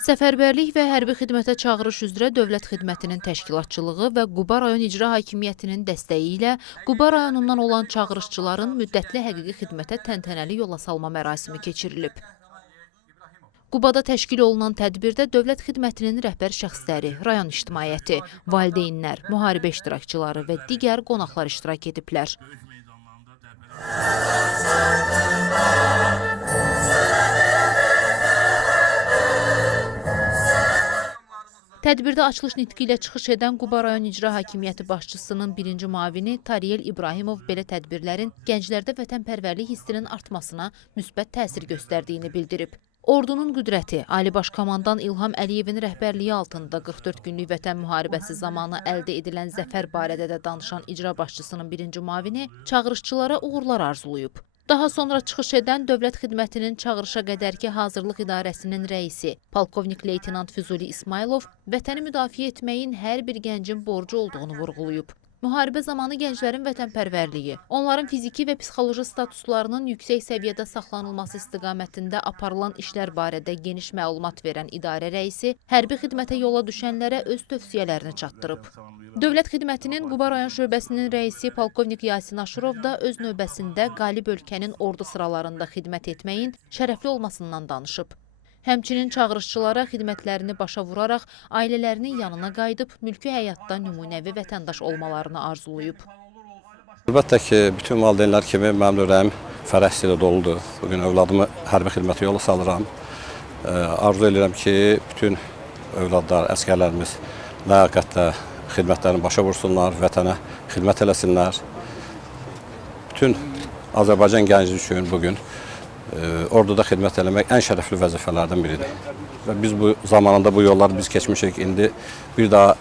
Səfərbərlik və hərbi xidmətə çağırış üzrə Dövlət Xidmətinin təşkilatçılığı və Quba rayon İcra Hakimiyyətinin dəstəyi ilə Quba rayonundan olan çağırışçıların müddətli həqiqi xidmətə təntənəli yola salma mərasimi keçirilib. Qubada təşkil olunan tədbirdə Dövlət Xidmətinin rəhbər şəxsləri, rayon ictimaiyyəti, valideynlər, müharibə iştirakçıları və digər qonaqlar iştirak ediblər. Tədbirdə açılış nitqi ilə çıxış edən Quba rayon İcra Hakimiyyəti başçısının birinci müavini Tariyel İbrahimov belə tədbirlərin gənclərdə vətənpərvərlik hissinin artmasına müsbət təsir göstərdiyini bildirib. Ordunun qüdrəti, Ali Baş Komandan İlham Əliyevin rəhbərliyi altında 44 günlük vətən müharibəsi zamanı əldə edilən zəfər barədə də danışan icra başçısının birinci müavini çağırışçılara uğurlar arzulayıb. Daha sonra çıxış edən Dövlət Xidmətinin çağırışa qədərki hazırlıq idarəsinin rəisi, polkovnik leytenant Füzuli İsmailov, vətəni müdafiə etməyin hər bir gəncin borcu olduğunu vurğulayıb. Müharibə zamanı gənclərin vətənpərvərliyi, onların fiziki və psixoloji statuslarının yüksək səviyyədə saxlanılması istiqamətində aparılan işlər barədə geniş məlumat verən idarə rəisi hərbi xidmətə yola düşənlərə öz tövsiyələrini çatdırıb. Dövlət Xidmətinin Quba rayon şöbəsinin rəisi polkovnik Yasin Aşurov da öz növbəsində qalib ölkənin ordu sıralarında xidmət etməyin şərəfli olmasından danışıb. Həmçinin çağırışçılara xidmətlərini başa vuraraq ailələrinin yanına qayıdıb mülki həyatda nümunəvi vətəndaş olmalarını arzulayıb. Əlbəttə ki, bütün valideynlər kimi mənim ürəyim fərəh ilə doludur. Bugün övladımı hərbi xidmətə yola salıram. Arzu edirəm ki, bütün övladlar, əskərlərimiz ləyaqətlə xidmətlərini başa vursunlar, vətənə xidmət eləsinlər. Bütün Azərbaycan gənci üçün bugün orduda xidmət eləmək ən şərəfli vəzifələrdən biridir. Və biz bu zamanında bu yolları biz keçmişik. İndi bir daha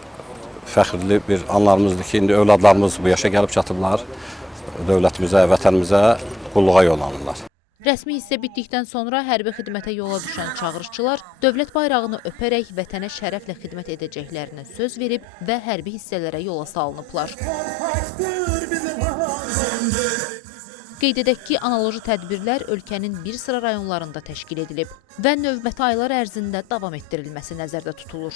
fəxrli bir anlarımızdır ki, indi övladlarımız bu yaşa gəlib çatıblar. Dövlətimizə, vətənimizə qulluğa yollanırlar. Rəsmi hissə bitdikdən sonra hərbi xidmətə yola düşən çağırışçılar dövlət bayrağını öpərək vətənə şərəflə xidmət edəcəklərinə söz verib və hərbi hissələrə yola salınıblar. Qeyd edək ki, analoji tədbirlər ölkənin bir sıra rayonlarında təşkil edilib və növbəti aylar ərzində davam etdirilməsi nəzərdə tutulur.